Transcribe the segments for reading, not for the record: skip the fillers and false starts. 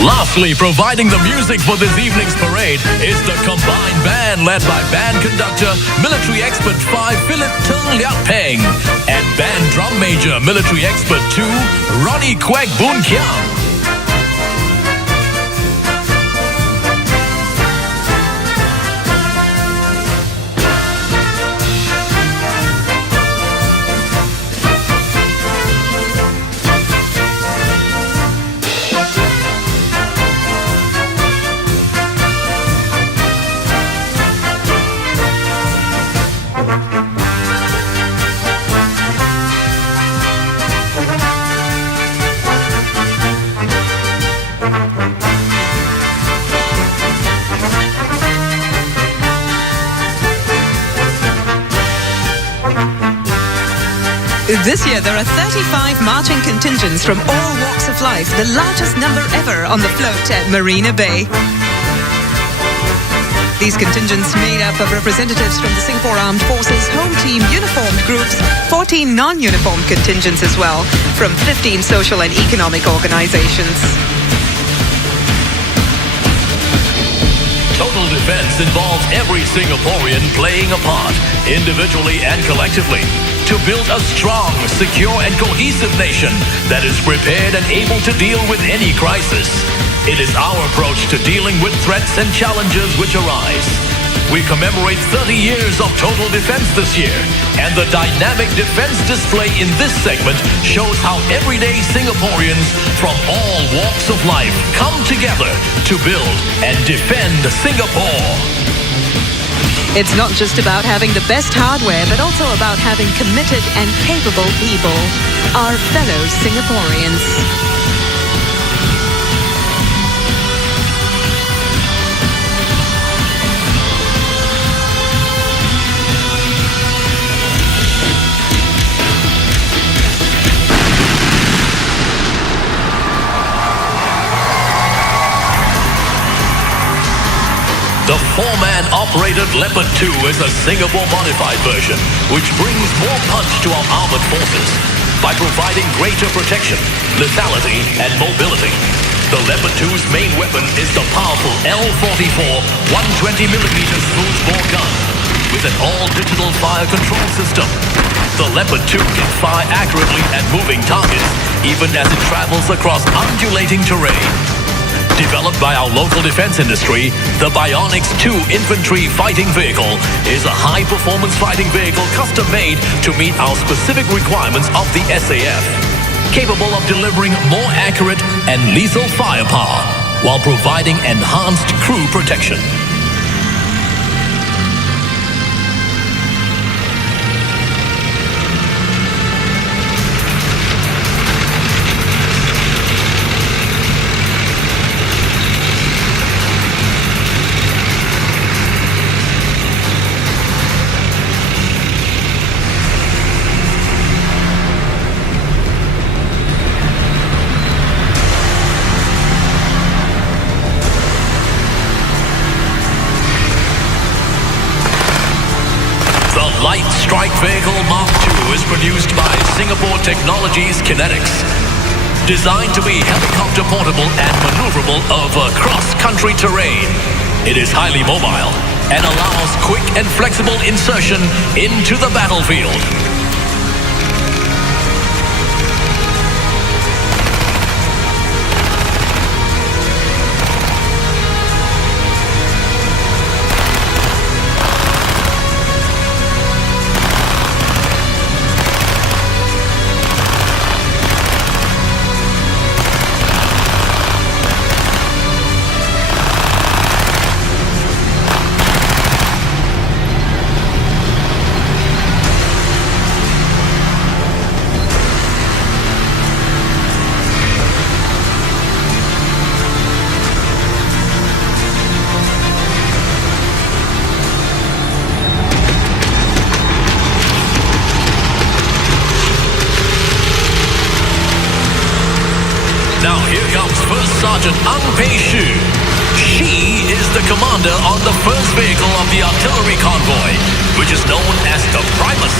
Lastly, providing the music for this evening's parade is the combined band led by band conductor, military expert 5 Philip Tung Liak Peng, and band drum major, military expert 2 Ronnie Kwek Boon Kiang. This year, there are 35 marching contingents from all walks of life, the largest number ever on the float at Marina Bay. These contingents made up of representatives from the Singapore Armed Forces, home team, uniformed groups, 14 non-uniformed contingents as well, from 15 social and economic organizations. Total defense involves every Singaporean playing a part, individually and collectively, to build a strong, secure and cohesive nation that is prepared and able to deal with any crisis. It is our approach to dealing with threats and challenges which arise. We commemorate 30 years of total defense this year, and the dynamic defense display in this segment shows how everyday Singaporeans from all walks of life come together to build and defend Singapore. It's not just about having the best hardware, but also about having committed and capable people, our fellow Singaporeans. The 4-man operated Leopard 2 is a Singapore modified version, which brings more punch to our armored forces by providing greater protection, lethality, and mobility. The Leopard 2's main weapon is the powerful L44 120mm smoothbore gun with an all-digital fire control system. The Leopard 2 can fire accurately at moving targets, even as it travels across undulating terrain. Developed by our local defense industry, the Bionics 2 infantry fighting vehicle is a high-performance fighting vehicle custom-made to meet our specific requirements of the SAF, capable of delivering more accurate and lethal firepower while providing enhanced crew protection. Light Strike Vehicle Mark II is produced by Singapore Technologies Kinetics. Designed to be helicopter portable and maneuverable over cross-country terrain. It is highly mobile and allows quick and flexible insertion into the battlefield. Now here comes First Sergeant Ang Pei Shu. She is the commander on the first vehicle of the artillery convoy, which is known as the Primus.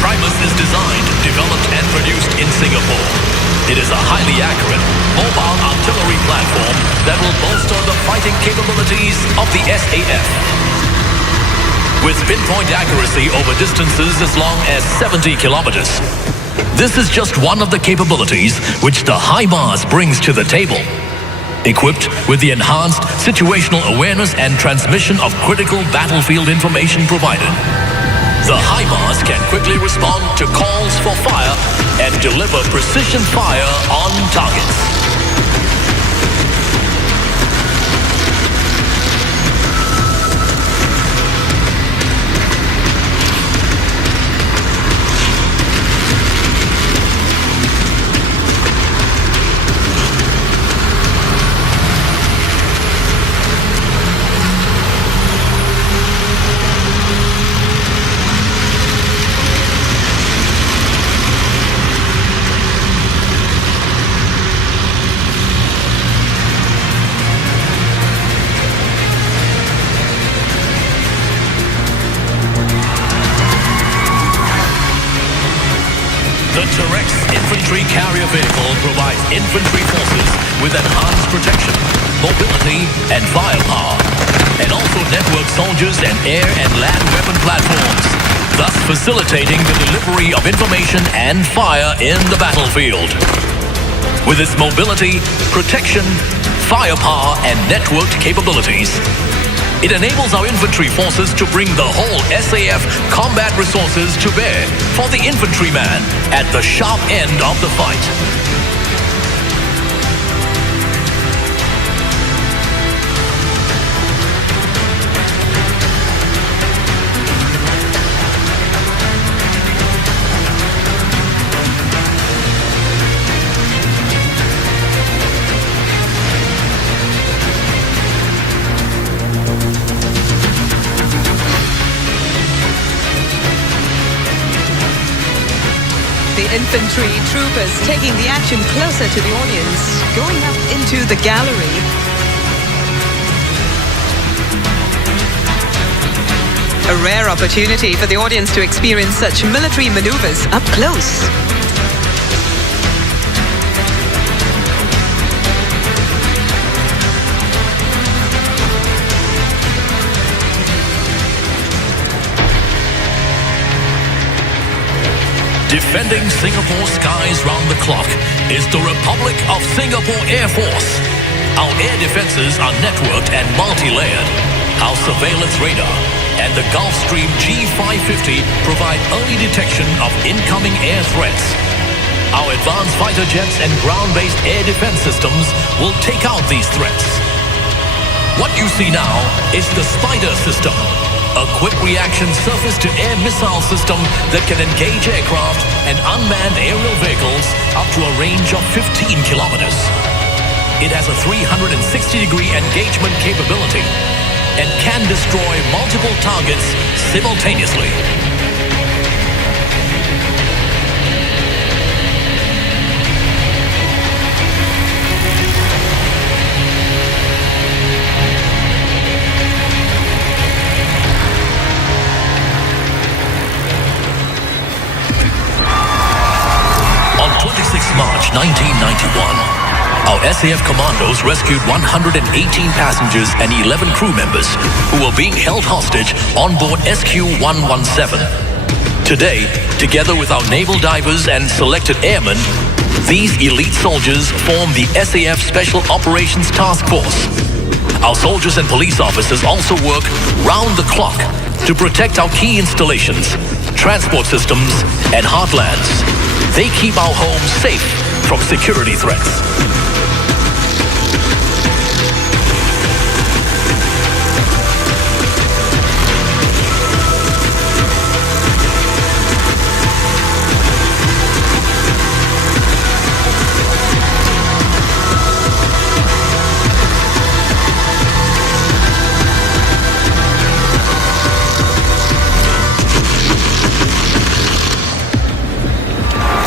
Primus is designed, developed and produced in Singapore. It is a highly accurate mobile artillery platform that will bolster the fighting capabilities of the SAF. With pinpoint accuracy over distances as long as 70 kilometers. This is just one of the capabilities which the HIMARS brings to the table. Equipped with the enhanced situational awareness and transmission of critical battlefield information provided. The HIMARS can quickly respond to calls for fire and deliver precision fire on targets. The TD30 infantry carrier vehicle provides infantry forces with enhanced protection, mobility, and firepower, and also network soldiers and air and land weapon platforms, thus facilitating the delivery of information and fire in the battlefield. With its mobility, protection, firepower, and networked capabilities, it enables our infantry forces to bring the whole SAF combat resources to bear for the infantryman at the sharp end of the fight. The infantry troopers taking the action closer to the audience, going up into the gallery. A rare opportunity for the audience to experience such military maneuvers up close. Defending Singapore skies round the clock is the Republic of Singapore Air Force. Our air defenses are networked and multi-layered. Our surveillance radar and the Gulfstream G550 provide early detection of incoming air threats. Our advanced fighter jets and ground-based air defense systems will take out these threats. What you see now is the Spider system, a quick reaction surface-to-air missile system that can engage aircraft and unmanned aerial vehicles up to a range of 15 kilometers. It has a 360-degree engagement capability and can destroy multiple targets simultaneously. On 26 March 1991, our SAF commandos rescued 118 passengers and 11 crew members who were being held hostage on board SQ-117. Today, together with our naval divers and selected airmen, these elite soldiers form the SAF Special Operations Task Force. Our soldiers and police officers also work round the clock to protect our key installations, transport systems, and heartlands. They keep our homes safe from security threats.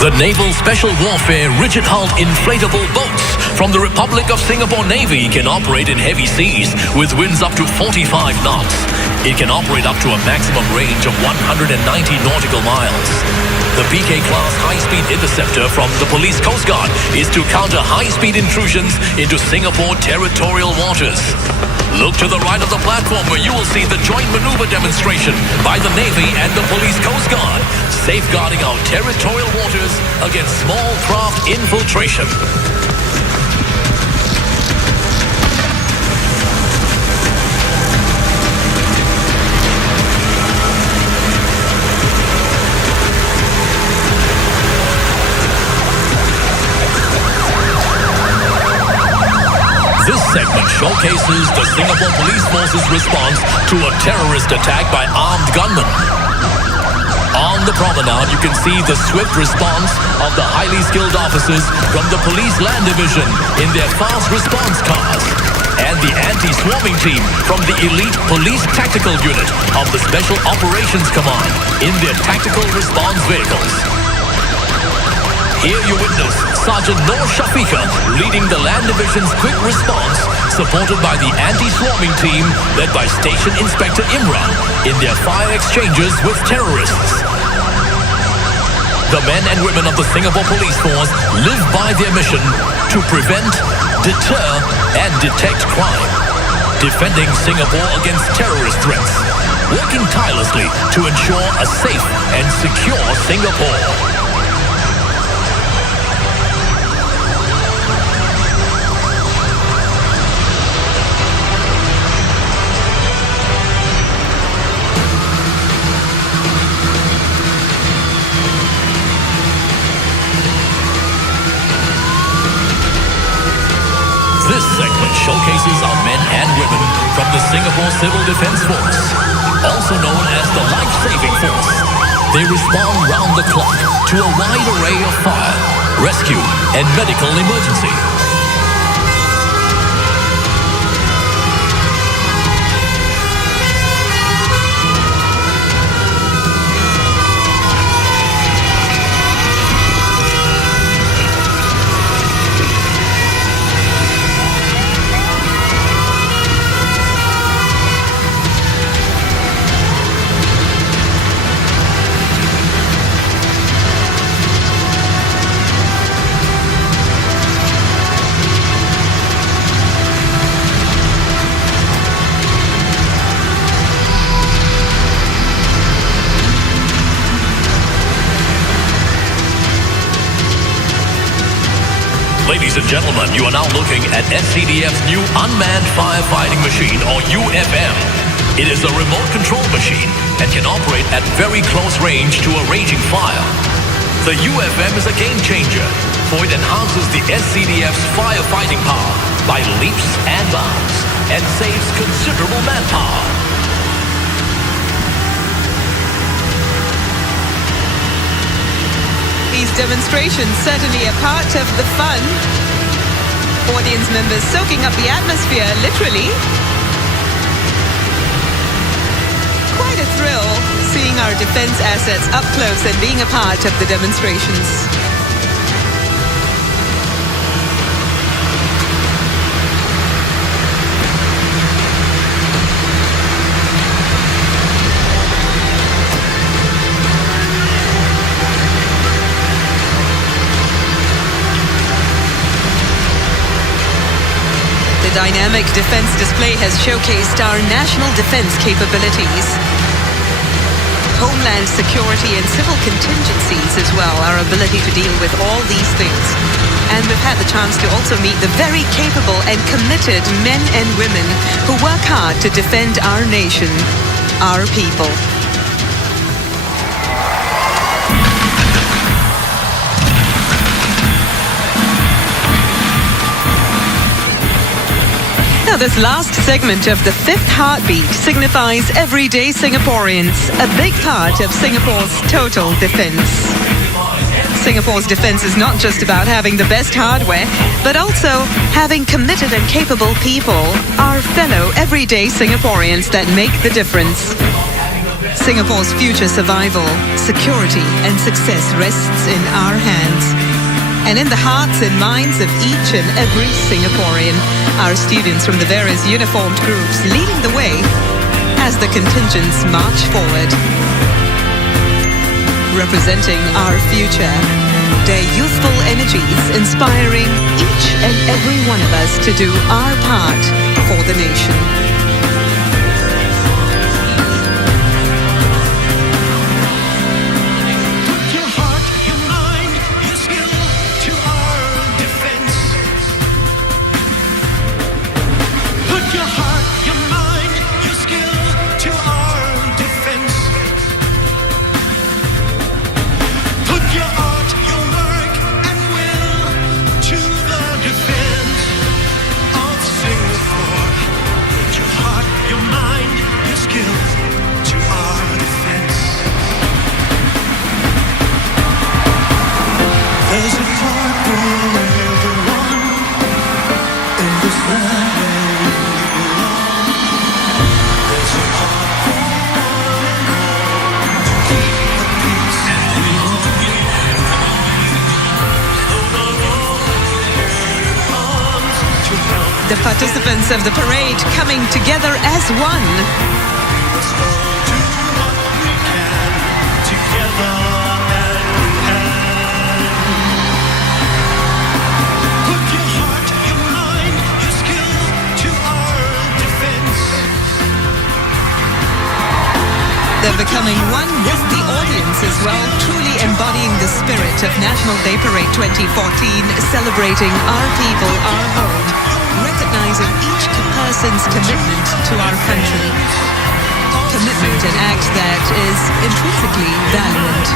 The Naval Special Warfare rigid-hulled inflatable boats from the Republic of Singapore Navy can operate in heavy seas with winds up to 45 knots. It can operate up to a maximum range of 190 nautical miles. The PK-class high-speed interceptor from the Police Coast Guard is to counter high-speed intrusions into Singapore territorial waters. Look to the right of the platform where you will see the joint maneuver demonstration by the Navy and the Police Coast Guard, safeguarding our territorial waters against small craft infiltration. This segment showcases the Singapore Police Force's response to a terrorist attack by armed gunmen. On the promenade, you can see the swift response of the highly skilled officers from the Police Land Division in their fast response cars, and the anti-swarming team from the elite Police Tactical Unit of the Special Operations Command in their tactical response vehicles. Here you witness Sergeant Noor Shafiqa leading the Land Division's quick response, supported by the anti-swarming team led by Station Inspector Imran in their fire exchanges with terrorists. The men and women of the Singapore Police Force live by their mission to prevent, deter, and detect crime, defending Singapore against terrorist threats, working tirelessly to ensure a safe and secure Singapore. This segment showcases our men and women from the Singapore Civil Defence Force, also known as the Life-Saving Force. They respond round the clock to a wide array of fire, rescue, and medical emergency. Ladies and gentlemen, you are now looking at SCDF's new Unmanned Firefighting Machine, or UFM. It is a remote control machine and can operate at very close range to a raging fire. The UFM is a game changer, for it enhances the SCDF's firefighting power by leaps and bounds and saves considerable manpower. These demonstrations certainly a part of the fun. Audience members soaking up the atmosphere, literally. Quite a thrill seeing our defense assets up close and being a part of the demonstrations. The dynamic defense display has showcased our national defense capabilities, homeland security and civil contingencies as well, our ability to deal with all these things. And we've had the chance to also meet the very capable and committed men and women who work hard to defend our nation, our people. Now, this last segment of the fifth heartbeat signifies everyday Singaporeans, a big part of Singapore's total defense. Singapore's defense is not just about having the best hardware, but also having committed and capable people, our fellow everyday Singaporeans that make the difference. Singapore's future survival, security, and success rests in our hands. And in the hearts and minds of each and every Singaporean, our students from the various uniformed groups leading the way as the contingents march forward. representing our future. Their youthful energies inspiring each and every one of us to do our part for the nation. The participants of the parade coming together as one. They're becoming one with the audience as well, truly embodying the spirit of National Day Parade 2014, celebrating our people, our home, recognizing each person's commitment to our country. Commitment, an act that is intrinsically valiant.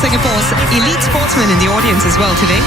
Singapore's elite sportsmen in the audience as well today.